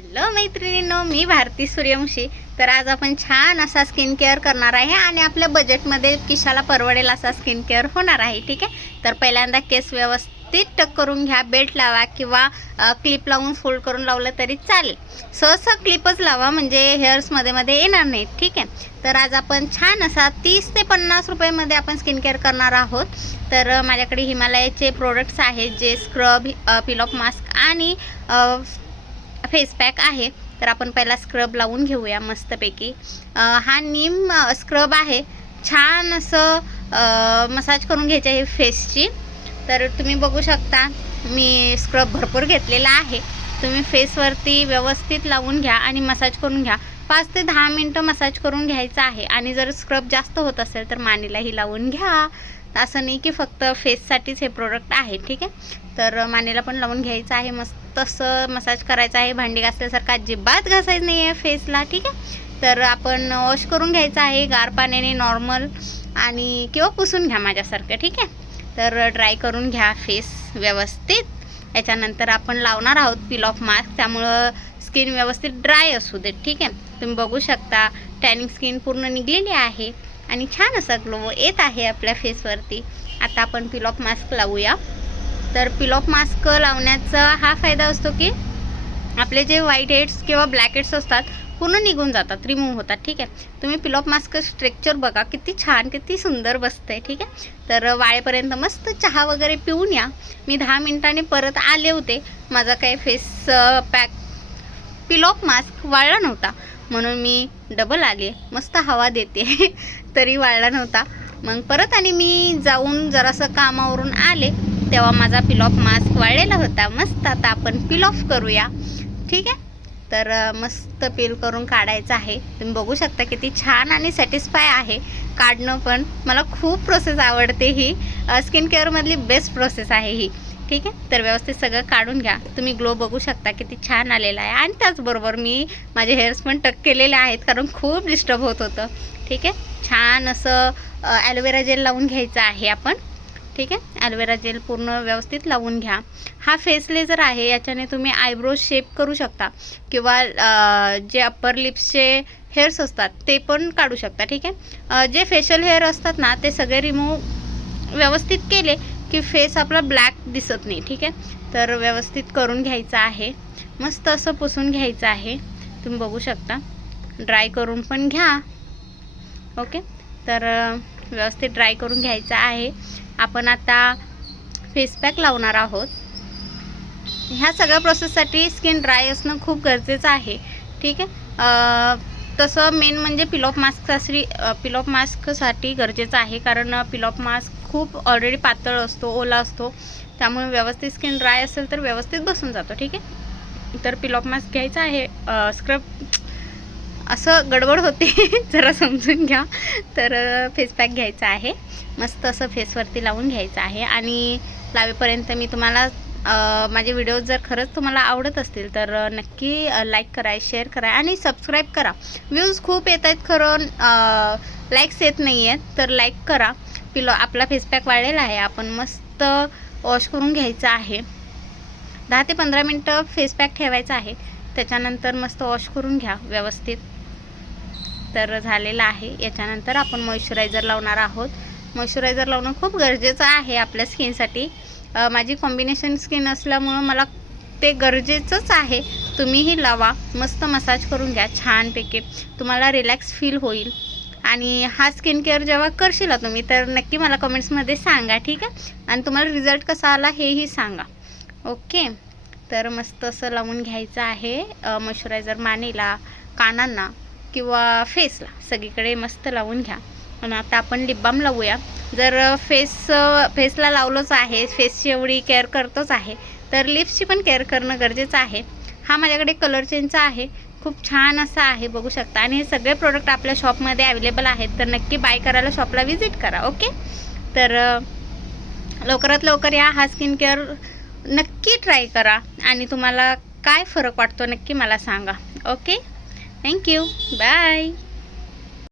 Hello मैत्रिणींनो, मी भारती सूर्यवंशी. तर आज आपण छान असा स्किन केअर करणार आहे आणि आपल्या बजेटमध्ये खिशाला परवडेल असा स्किन केअर होणार आहे. ठीक आहे, तर पहिल्यांदा केस व्यवस्थित टक करून घ्या. बेल्ट लावा किंवा क्लिप लावून फोल्ड करून लावलं तरी चालेल. सहसा क्लिपच लावा, म्हणजे हेअर्स मध्ये येणार नाहीत. ठीक आहे, तर आज आपण छान असा 30 ते 50 रुपयामध्ये आपण स्किन केअर करणार आहोत. तर माझ्याकडे हिमालयाचे प्रोडक्ट्स आहेत, जे स्क्रब, पील ऑफ मास्क आणि फेस पॅक आहे. तर आपण पहिला स्क्रब लावून घेऊया मस्तपैकी. हा नीम स्क्रब आहे. छान असं मसाज करून घ्यायची आहे फेसची. तर तुम्ही बघू शकता, मी स्क्रब भरपूर घेतलेला आहे. तुम्ही फेसवरती व्यवस्थित लावून घ्या आणि मसाज करून घ्या. 5 ते 10 मिनटं मसाज करून घ्यायचं आहे. आणि जर स्क्रब जास्त होत असेल तर मानेलाही लावून घ्या. असं नाही की फक्त फेससाठीच हे प्रोडक्ट आहे. ठीक आहे, तर मानेला पण लावून घ्यायचं आहे. मस्त असं मसाज करायचं आहे. भांडी घासल्यासारखं अजिबात घासायचं नाही आहे फेसला. ठीक आहे, तर आपण वॉश करून घ्यायचं आहे गार पाण्याने नॉर्मल, आणि किंवा पुसून घ्या माझ्यासारखं. ठीक आहे, तर ड्राय करून घ्या फेस व्यवस्थित. याच्यानंतर आपण लावणार आहोत पील ऑफ मास्क, त्यामुळं स्किन व्यवस्थित ड्राय असू दे. ठीक आहे, तुम्ही बघू शकता टॅनिंग स्किन पूर्ण निघलेली आहे आणि छान असा ग्लो येत आहे आपल्या फेसवरती. आता आपण पील ऑफ मास्क लावूया. तर पील ऑफ मास्क लावण्याचा हा फायदा असतो की आपले जे व्हाईट हेड्स किंवा ब्लॅक हेड्स असतात पूर्ण निघून जातात, रिमूव्ह होतात. ठीक आहे, तुम्ही पील ऑफ मास्क स्ट्रक्चर बघा, किती छान, किती सुंदर बसतं आहे. ठीक आहे, तर वाळेपर्यंत मस्त चहा वगैरे पिऊन या. मी 10 मिनिटांनी परत आले होते. माझा काही face pack peel off mask वाळला नव्हता, म्हणून मी डबल आले. मस्त हवा देते तरी वाळला नव्हता. मग परत आणि मी जाऊन जरासं कामावरून आले, तेव्हा माझा पील ऑफ मास्क वाळलेला होता. मस्त आता आपण पील ऑफ करूया. ठीक आहे, तर मस्त पील करून काढायचं आहे. तुम्ही बघू शकता किती छान आणि सॅटिस्फाय आहे काढणं. पण मला खूप प्रोसेस आवडते. ही स्किन केअरमधली बेस्ट प्रोसेस आहे ही. ठीक आहे, तर व्यवस्थित सगळं काढून घ्या. तुम्ही ग्लो बघू शकता किती छान आलेला आहे. आणि त्याचबरोबर मी माझे हेअर्स पण टक केलेले आहेत, कारण खूप डिस्टर्ब होत होतं. ठीक आहे, छान असं ॲलोवेरा जेल लावून घ्यायचं आहे आपण. ठीक आहे, ॲलोवेरा जेल पूर्ण व्यवस्थित लावून घ्या. हा फेस लेझर आहे, याच्याने तुम्ही आयब्रो शेप करू शकता किंवा जे अप्पर लिप्सचे हेअर्स असतात ते पण काढू शकता. ठीक आहे, जे फेशियल हेअर असतात ना, ते सगळे रिमूव्ह व्यवस्थित केले की फेस आपला ब्लॅक दिसत नाही. ठीक आहे, तर व्यवस्थित करून घ्यायचं आहे. मस्त असं पुसून घ्यायचं आहे. तुम्ही बघू शकता, ड्राय करून पण घ्या. ओके, तर व्यवस्थित ड्राय करून घ्यायचं आहे. आपण आता फेस पॅक लावणार आहोत. ह्या सगळ्या प्रोसेससाठी स्किन ड्राय असणं खूप गरजेचं आहे. ठीक आहे, तसं मेन म्हणजे पील ऑफ मास्कसाठी गरजेचं आहे, कारण पील ऑफ मास्क खूप ऑलरेडी पातळ असतो, ओला असतो. त्यामुळे व्यवस्थित स्किन ड्राय असेल तर व्यवस्थित बसून जातो. ठीक आहे, तर पील ऑफ मास्क घ्यायचा आहे. स्क्रब असं गडबड होते जरा समजून घ्या. तर फेस पॅक घ्यायचा आहे. मस्त असं फेसवरती लावून घ्यायचं आहे. आणि लावेपर्यंत मी तुम्हाला माझे व्हिडिओज जर खरंच तुम्हाला आवडत असतील तर नक्की लाईक करा, शेअर करा आणि सबस्क्राईब करा. व्ह्यूज खूप येत आहेत खरं, लाईक्स येत नाही आहेत, तर लाईक करा. आपला फेस पॅक वाढलेला आहे. आपण मस्त वॉश करून घ्यायचं आहे. 10 ते 15 मिनटं फेस पॅक ठेवायचा आहे. त्याच्यानंतर मस्त वॉश करून घ्या व्यवस्थित. तर झालेलं आहे. याच्यानंतर आपण मॉइश्चरायझर लावणार आहोत. मॉइश्चरायझर लावणं खूप गरजेचं आहे आपल्या स्किनसाठी. माझी कॉम्बिनेशन स्किन असल्यामुळं मला ते गरजेचंच आहे. तुम्हीही लावा. मस्त मसाज करून घ्या छानपैकी. तुम्हाला रिलॅक्स फील होईल. आणि हा स्किन केअर जेव्हा करशील तुम्ही, तर नक्की मला कमेंट्समध्ये सांगा. ठीक आहे, आणि तुम्हाला रिझल्ट कसा आला हेही सांगा. ओके, तर मस्त असं लावून घ्यायचं आहे मॉइश्चरायझर. मानेला, कानांना किंवा फेसला, सगळीकडे मस्त लावून घ्या. आणि आता आपण लिप बाम लावूया. जर फेसला लावलंच आहे, फेसची एवढी केअर करतोच आहे, तर लिप्सची पण केअर करणं गरजेचं आहे. हा माझ्याकडे कलर चेंजचा आहे. खूप छान असा आहे, बघू शकता. आणि हे सगळे प्रोडक्ट आपल्या शॉपमध्ये अवेलेबल आहेत, तर नक्की बाय करायला शॉपला व्हिजिट करा. ओके, तर लवकरात लवकर या. हा स्किन केअर नक्की ट्राय करा आणि तुम्हाला काय फरक वाटतो नक्की मला सांगा. Okay, thank you, bye.